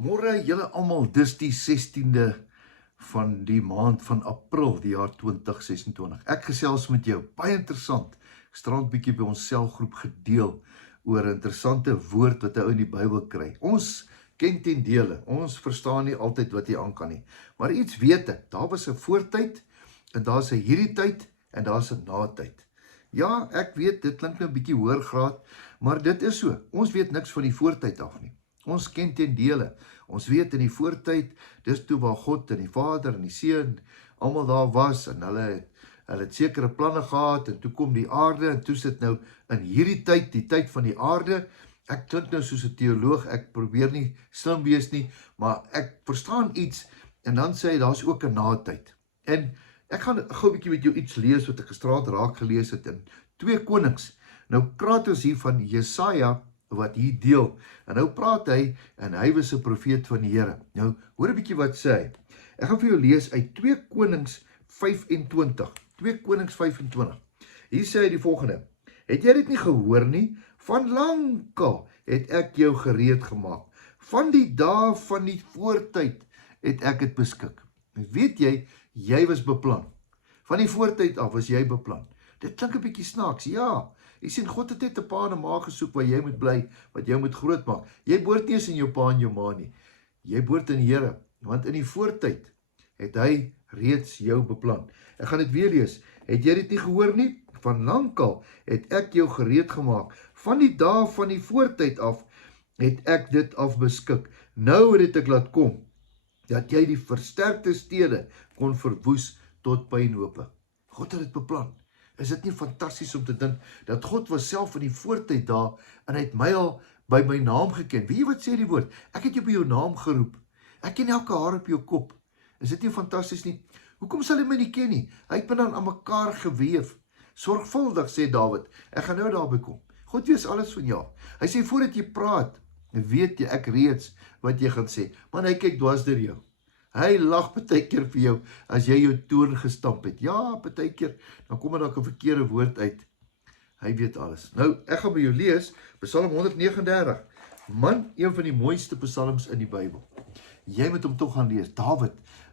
Môre julle almal, dis die 16de van die maand van April, die jaar 2026. Ek gesels met jou, baie interessant. Ek straal 'n bietjie by ons selgroep gedeel oor 'n interessante woord wat hy in die Bybel kry. Ons ken ten dele, ons verstaan nie altyd wat hy aankan nie. Maar iets weet ek, daar was 'n voortyd en daar's 'n hierdie tyd en daar's 'n na-tyd. Ja, ek weet dit klink nou 'n bietjie hoër graad, maar dit is so. Ons weet niks van die voortyd af nie. Ons ken ten dele. Ons weet in die voortyd, dis toe waar God en die Vader en die Seun almal daar was en hulle het sekere planne gehad en toe kom die aarde en toe sit nou in hierdie tyd, die tyd van die aarde. Ek klink nou soos 'n teoloog, ek probeer nie slim wees nie, maar ek verstaan iets en dan sê hy daar's ook 'n na-tyd. En ek gaan gou 'n bietjie met jou iets lees wat ek gisteraand raak gelees het in 2 Konings. Nou praat ons hier van Jesaja wat hier deel. En nou praat hy, en hy was 'n profeet van die Here. Nou, hoor 'n bietjie wat sê hy. Ek gaan vir jou lees uit 2 Konings 25. 2 Konings 25. Hier sê hy die volgende. Het jy dit nie gehoor nie? Van lankal het ek jou gereed gemaak. Van die dae van die voortyd het ek dit beskik. Weet jy, jy was beplan. Van die voortyd af was jy beplan. Dit klink 'n bietjie snaaks, ja. Jy sien, God het net 'n pa en 'n ma gesoek waar jy moet bly, wat jou moet groot maak. Jy behoort nie eens in jou pa en jou ma nie. Jy behoort in die Here, want in die voortyd het hy reeds jou beplan. Ek gaan dit weer lees. Het jy dit nie gehoor nie? Van lankal het ek jou gereed gemaak. Van die dae van die voortyd af het ek dit afbeskik. Nou het ek laat kom dat jy die versterkte stede kon verwoes tot puinhope. God het dit beplan. Is dit nie fantasties om te dink dat God was self in die voortyd daar en hy het my al by my naam geken. Weet jy wat sê die woord? Ek het jou by jou naam geroep. Ek ken elke haar op jou kop. Is dit nie fantasties nie? Hoekom sal hy my nie ken nie? Hy het my dan aan mekaar geweef. Sorgvuldig, sê Dawid. Ek gaan nou daarby kom. God weet alles van jou. Hy sê voordat jy praat, weet jy ek reeds wat jy gaan sê. Maar hy kyk dwars deur jou. Hy lag partykeer vir jou as jy jou toorn gestamp het. Ja, partykeer, dan kom dalk 'n verkeerde woord uit. Hy weet alles. Nou, ek gaan by jou lees, Psalm 139. Man, een van die mooiste psalms in die Bybel. Jy moet hom tog gaan lees.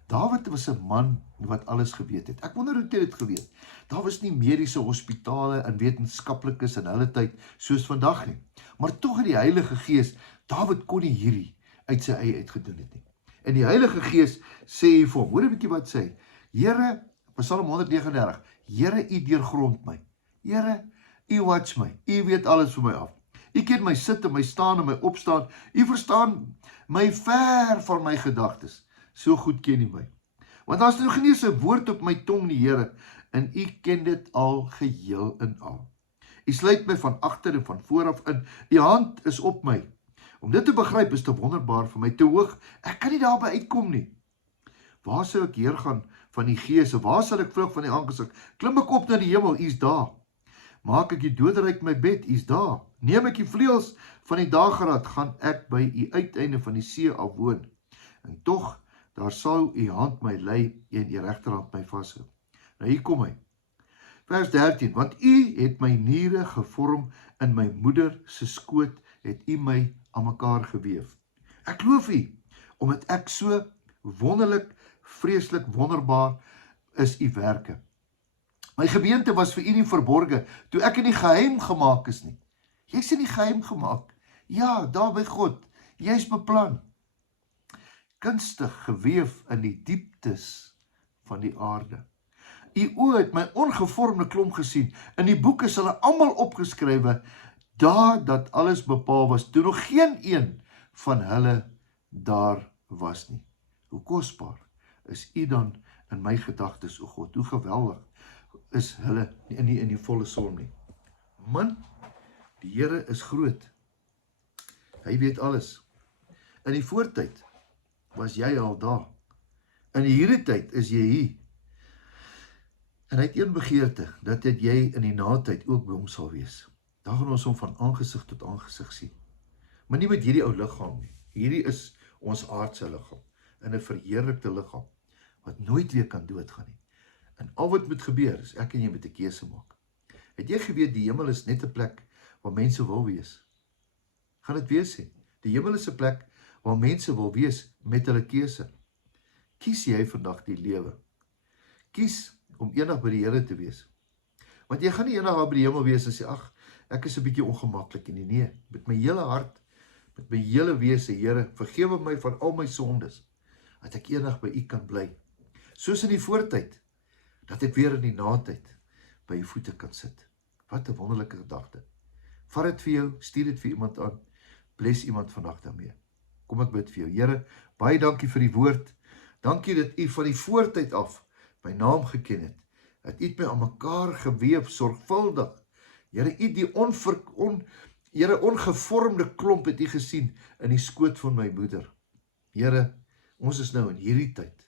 Dawid was 'n man wat alles geweet het. Ek wonder hoe hy dit geweet. Daar was nie mediese hospitale en wetenskaplikes in hulle tyd soos vandag nie. Maar tog het die Heilige Gees, Dawid kon nie hierdie uit sy eie uitgedoen het nie. En die Heilige Gees sê vir hom, hoor 'n bietjie wat sê hy. Here, Psalm 139, Here, u deurgrond my. Here, u watch my. U weet alles van my af. U ken my sit en my staan en my opstaan. U verstaan my ver van my gedagtes. So goed ken u my. Want daar's nog nie eens 'n woord op my tong nie, Here, en u ken dit al geheel en al. U sluit my van agter en van vooraf in. U hand is op my. Om dit te begryp is te wonderbaar vir my, te hoog. Ek kan nie daarby uitkom nie. Waar sou ek heen gaan van die gees? Waar sal ek vlug van die aangesig? Klim ek op na die hemel? U is daar. Maak ek die doderyk my bed? U is daar. Neem ek die vleuels van die dageraad? Gaan ek by u uiteinde van die see af woon? En tog, daar sou u hand my lei en u regterhand my vashou. Nou hier kom hy. Vers 13. Want u het my niere gevorm in my moeder se skoot, het u my aan mekaar geweef. Ek loof u, omdat ek so wonderlik, vreeslik, wonderbaar is u werke. My gemeente was vir u nie verborge, toe ek in die geheim gemaak is nie. Jy's in die geheim gemaak. Ja, daar by God. Jy's beplan. Kunstig geweef in die dieptes van die aarde. U oë het my ongevormde klomp gesien. In die boeke is hulle almal opgeskrywe, daar dat alles bepaal was, toe nog geen een van hulle daar was nie. Hoe kosbaar is u dan in my gedagtes, o God, hoe geweldig is hulle in die volle som nie. Man, die Here is groot. Hy weet alles. In die voortyd was jy al daar. In die hierdie tyd is jy hier. En hy het een begeerte, dat jy in die na-tyd ook by hom sal wees. Dan gaan ons hom van aangesig tot aangesig sien. Maar nie met hierdie ou liggaam nie. Hierdie is ons aardse liggaam, in 'n verheerlikte liggaam, wat nooit weer kan doodgaan nie. En al wat moet gebeur, is ek en jy moet 'n keuse maak. Het jy geweet, die hemel is net 'n plek waar mense wil wees? Gaan dit weer sê. Die hemel is 'n plek waar mense wil wees met hulle keuse. Kies jy vandag die lewe? Kies om eendag by die Here te wees. Want jy gaan nie eendag by die hemel wees en sê, ag, ek is 'n bietjie ongemaklik nie. Nee, met my hele hart, met my hele wese, Here, vergewe my van al my sondes, dat ek eendag by U kan bly. Soos in die voortyd, dat ek weer in die natyd by U voete kan sit. Wat 'n wonderlike gedagte. Vat dit vir jou, stuur dit vir iemand aan, bless iemand vandag daarmee. Kom ek bid vir jou. Here, baie dankie vir die woord. Dankie dat U van die voortyd af my naam geken het. Dat U het my aan mekaar geweef, sorgvuldig. Here, U die ongevormde klomp het U gesien in die skoot van my moeder. Here, ons is nou in hierdie tyd.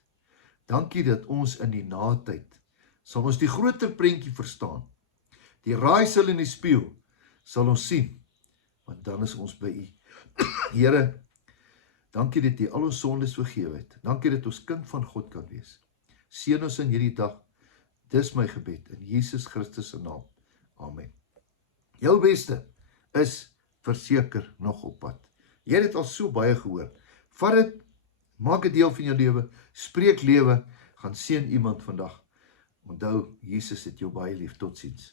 Dankie dat ons in die natyd sal ons die groter prentjie verstaan. Die raaisel in die spieël sal ons sien, want dan is ons by U. Here, dankie dat U al ons sondes vergewe het. Dankie dat ons kind van God kan wees. Seën ons in hierdie dag. Dis my gebed in Jesus Christus se naam. Amen. Jou beste is verseker nog op pad. Jy het dit al so baie gehoor. Vat dit, maak dit deel van jou lewe, spreek lewe, gaan seën iemand vandag. Onthou, Jesus het jou baie lief. Totsiens.